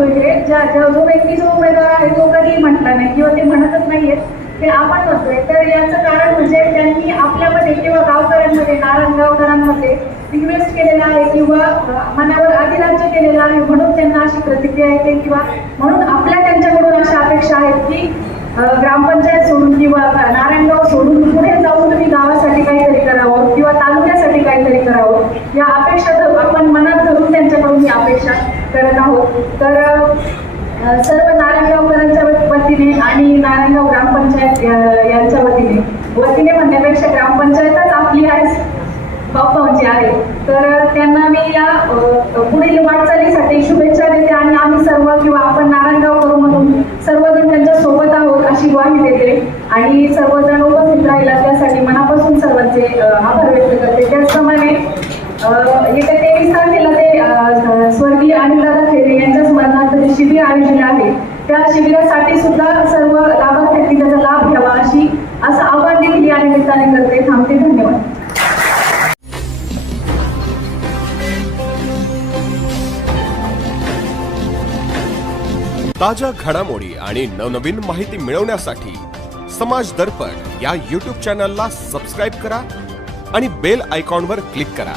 म्हणतो ज्या ज्या जो व्यक्ती जो उमेदवार आहे तो कधी म्हटला नाही किंवा ते म्हणतच नाहीयेत ते आपण म्हणतोय तर याचं कारण म्हणजे त्यांनी आपल्यामध्ये किंवा गावकऱ्यांमध्ये गावकऱ्यांमध्ये रिक्वेस्ट केलेला आहे किंवा मनावर अधिराज्य केलेलं आहे म्हणून त्यांना अशी प्रतिक्रिया येते किंवा म्हणून आपल्या त्यांच्याकडून अशा अपेक्षा आहेत की ग्रामपंचायत सोडून किंवा नारायणगाव सोडून पुढे जाऊन तुम्ही गावासाठी काहीतरी करावं किंवा तालुक्यासाठी काहीतरी करावं या अपेक्षा आपण मना ही अपेक्षा करत आहोत. तर सर्व नारायणगावकरांच्या वतीने आणि नारायणगाव ग्रामपंचायत यांच्या वतीने वतीने म्हणण्यापेक्षा ग्रामपंचायतच आपली आहे भाऊभाऊंची आहे. तर त्यांना मी या पुढील वाटचालीसाठी शुभेच्छा देते आणि आम्ही सर्व किंवा आपण नारायणगाव करू म्हणून सर्वजण त्यांच्यासोबत आहोत अशी ग्वाही देते. आणि सर्वजण उपस्थित राहिला त्यासाठी मनापासून सर्वांचे आभार व्यक्त करते. त्याचप्रमाणे शिबिर आयोजन आहे. त्या शिबिरासाठी सुद्धा सर्व लाभार्थ्यांनी त्याचा लाभ घ्यावा अशी असं आव्हान देखील या निमित्ताने करते. थांबते. धन्यवाद. ताज्या घडामोडी आणि नवनवीन माहिती मिळवण्यासाठी समाज दर्पण या यूट्यूब चॅनलला सबस्क्राईब करा आणि बेल आयकॉनवर क्लिक करा.